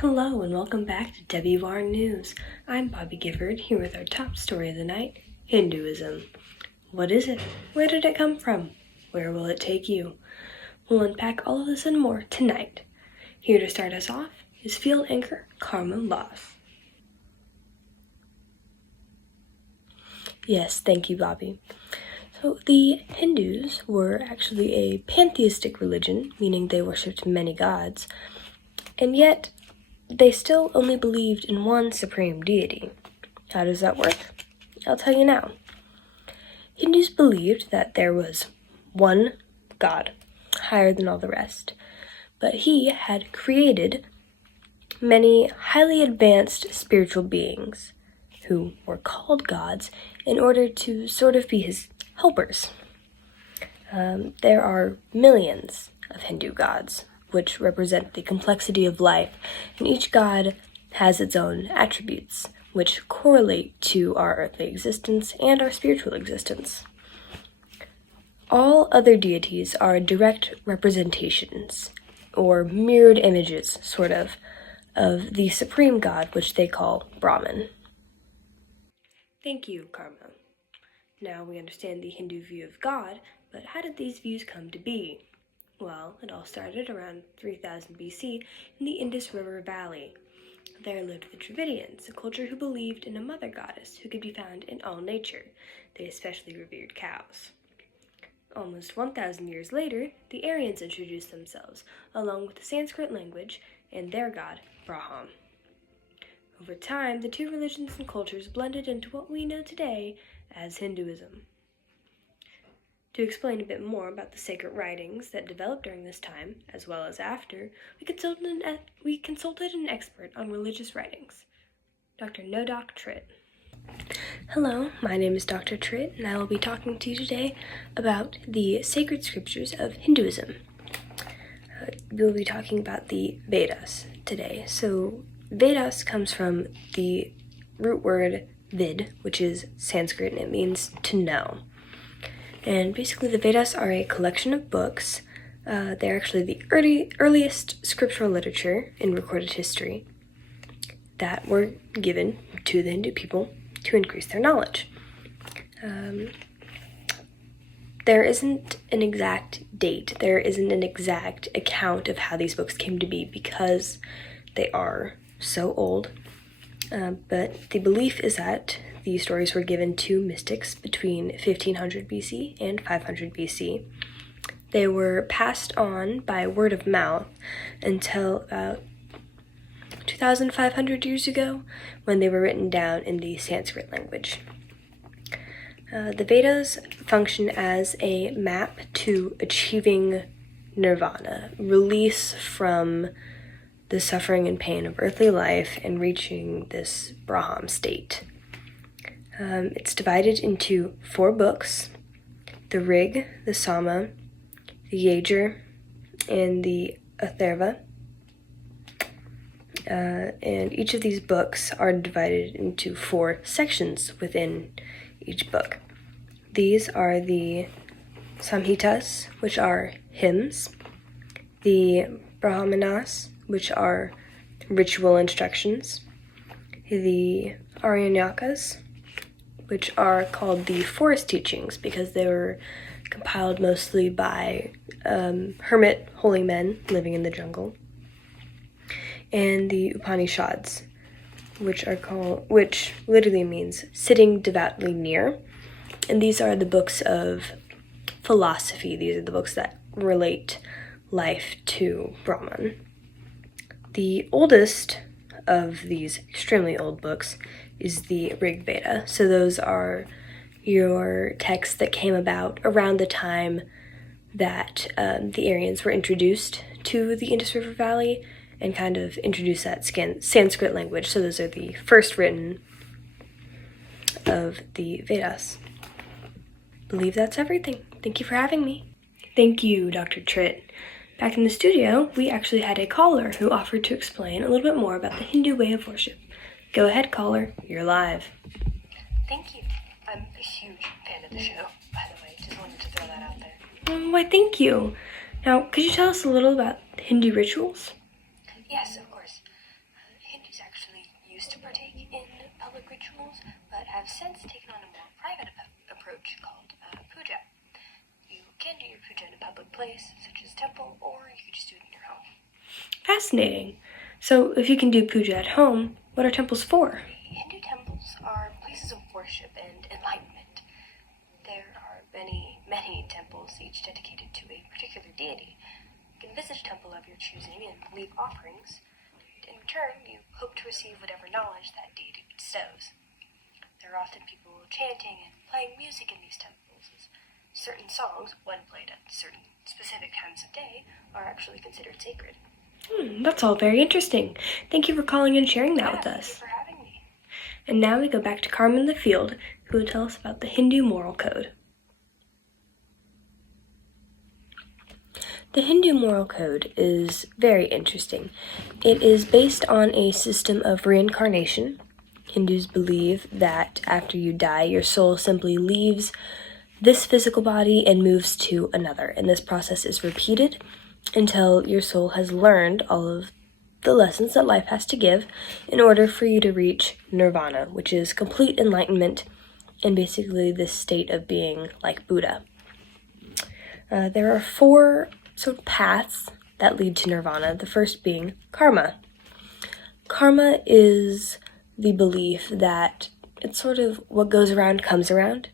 Hello and welcome back to WR News. I'm Bobby Gifford here with our top story of the night, Hinduism. What is it? Where did it come from? Where will it take you? We'll unpack all of this and more tonight. Here to start us off is field anchor Karma Loss. Yes, thank you, Bobby. So the Hindus were actually a pantheistic religion, meaning they worshipped many gods, and yet they still only believed in one supreme deity. How does that work? I'll tell you now. Hindus believed that there was one God, higher than all the rest, but he had created many highly advanced spiritual beings who were called gods in order to sort of be his helpers. There are millions of Hindu gods, which represent the complexity of life, and each god has its own attributes, which correlate to our earthly existence and our spiritual existence. All other deities are direct representations, or mirrored images, sort of the supreme god, which they call Brahman. Thank you, Karma. Now we understand the Hindu view of God, but how did these views come to be? Well, it all started around 3000 BC in the Indus River Valley. There lived the Dravidians, a culture who believed in a mother goddess who could be found in all nature. They especially revered cows. Almost 1,000 years later, the Aryans introduced themselves, along with the Sanskrit language and their god, Brahman. Over time, the two religions and cultures blended into what we know today as Hinduism. To explain a bit more about the sacred writings that developed during this time, as well as after, we consulted an expert on religious writings, Dr. Nodok Tritt. Hello, my name is Dr. Tritt, and I will be talking to you today about the sacred scriptures of Hinduism. We'll be talking about the Vedas today. So, Vedas comes from the root word vid, which is Sanskrit, and it means to know. And basically, the Vedas are a collection of books. They're actually the earliest scriptural literature in recorded history that were given to the Hindu people to increase their knowledge. There isn't an exact date, there isn't an exact account of how these books came to be because they are so old, but the belief is that these stories were given to mystics between 1500 BC and 500 BC. They were passed on by word of mouth until about 2,500 years ago, when they were written down in the Sanskrit language. The Vedas function as a map to achieving nirvana, release from the suffering and pain of earthly life and reaching this Brahman state. It's divided into 4 books: the Rig, the Sama, the Yajur, and the Atharva. And each of these books are divided into 4 sections within each book. These are the Samhitas, which are hymns, the Brahmanas, which are ritual instructions, the Aranyakas, which are called the forest teachings because they were compiled mostly by hermit holy men living in the jungle, and the Upanishads, which literally means sitting devoutly near. And these are the books of philosophy. These are the books that relate life to Brahman. The oldest of these extremely old books is the Rig Veda. So those are your texts that came about around the time that the Aryans were introduced to the Indus River Valley and kind of introduced that Sanskrit language. So those are the first written of the Vedas. I believe that's everything. Thank you for having me. Thank you, Dr. Tritt. Back in the studio, we actually had a caller who offered to explain a little bit more about the Hindu way of worship. Go ahead, caller. You're live. Thank you. I'm a huge fan of the show, by the way. Just wanted to throw that out there. Why, thank you. Now, could you tell us a little about Hindu rituals? Yes, of course. temples, but have since taken on a more private approach called puja. You can do your puja in a public place, such as a temple, or you could just do it in your home. Fascinating. So if you can do puja at home, what are temples for? Hindu temples are places of worship and enlightenment. There are many, many temples, each dedicated to a particular deity. You can visit a temple of your choosing and leave offerings. In return, you hope to receive whatever knowledge that deity bestows. There are often people chanting and playing music in these temples, as certain songs, when played at certain specific times of day, are actually considered sacred. That's all very interesting. Thank you for calling and sharing that with Thank us. you for having me. And now we go back to Carmen in the field, who will tell us about the Hindu moral code. The Hindu moral code is very interesting. It is based on a system of reincarnation. Hindus believe that after you die, your soul simply leaves this physical body and moves to another, and this process is repeated until your soul has learned all of the lessons that life has to give in order for you to reach nirvana, which is complete enlightenment and basically this state of being like Buddha. There are 4 sort of paths that lead to nirvana, the first being karma. Karma is the belief that it's sort of what goes around comes around.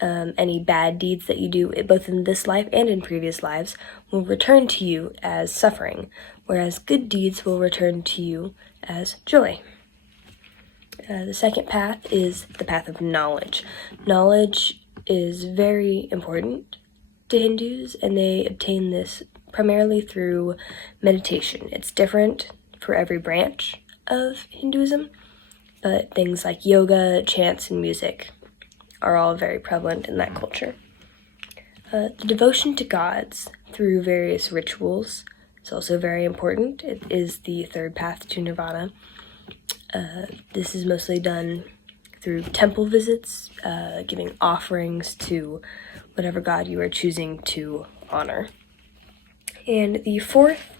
Any bad deeds that you do, both in this life and in previous lives, will return to you as suffering, whereas good deeds will return to you as joy. The second path is the path of knowledge. Knowledge is very important to Hindus, and they obtain this primarily through meditation. It's different for every branch of Hinduism, but things like yoga, chants, and music are all very prevalent in that culture. The devotion to gods through various rituals is also very important. It is the third path to nirvana. This is mostly done through temple visits, giving offerings to whatever god you are choosing to honor. And the fourth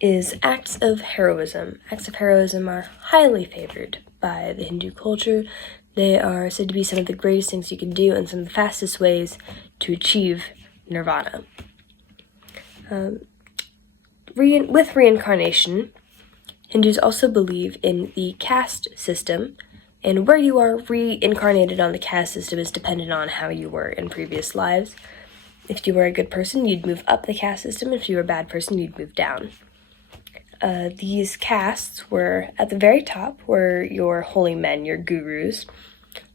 is acts of heroism. Acts of heroism are highly favored by the Hindu culture. They are said to be some of the greatest things you can do and some of the fastest ways to achieve nirvana. With reincarnation, Hindus also believe in the caste system, and where you are reincarnated on the caste system is dependent on how you were in previous lives. If you were a good person, you'd move up the caste system. If you were a bad person, you'd move down. These castes were, at the very top, were your holy men, your gurus,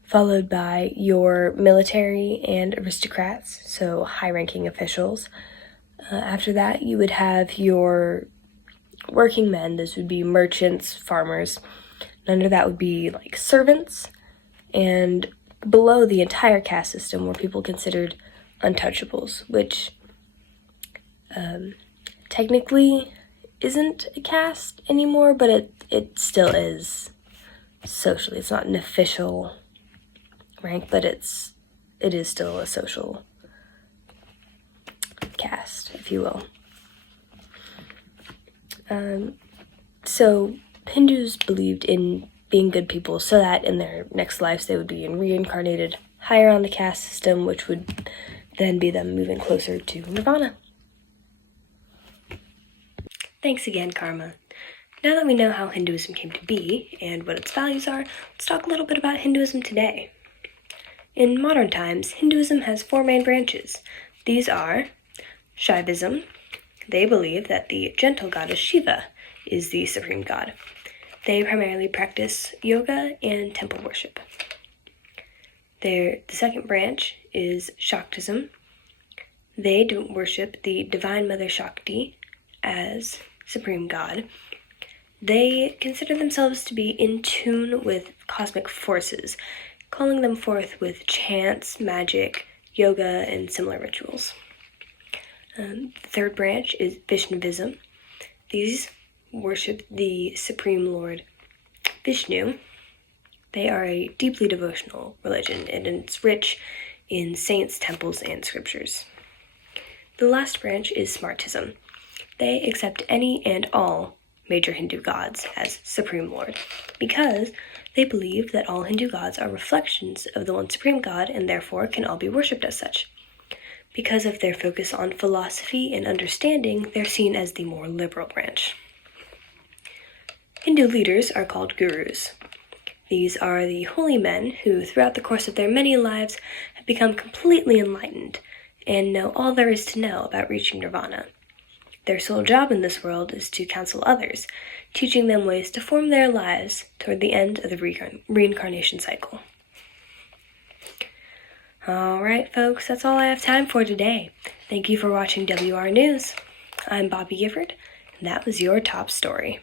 followed by your military and aristocrats, so high-ranking officials. After that, you would have your working men. This would be merchants, farmers. And under that would be like servants. And below the entire caste system were people considered untouchables, which technically isn't a caste anymore, but it still is socially. It's not an official rank, but it is still a social caste, if you will. So Hindus believed in being good people so that in their next lives they would be reincarnated higher on the caste system, which would then be them moving closer to nirvana. Thanks again, Karma. Now that we know how Hinduism came to be and what its values are, let's talk a little bit about Hinduism today. In modern times, Hinduism has 4 main branches. These are Shaivism. They believe that the gentle goddess Shiva is the supreme god. They primarily practice yoga and temple worship. The second branch is Shaktism. They worship the Divine Mother Shakti as supreme god. They consider themselves to be in tune with cosmic forces, calling them forth with chants, magic, yoga, and similar rituals. The third branch is Vaishnavism. These worship the Supreme Lord Vishnu. They are a deeply devotional religion, and it's rich in saints, temples, and scriptures. The last branch is Smartism. They accept any and all major Hindu gods as Supreme Lord, because They believe that all Hindu gods are reflections of the one supreme God and therefore can all be worshipped as such. Because of their focus on philosophy and understanding, they're seen as the more liberal branch. Hindu leaders are called gurus. These are the holy men who, throughout the course of their many lives, have become completely enlightened and know all there is to know about reaching nirvana. Their sole job in this world is to counsel others, teaching them ways to form their lives toward the end of the reincarnation cycle. Alright, folks, that's all I have time for today. Thank you for watching WR News. I'm Bobby Gifford, and that was your top story.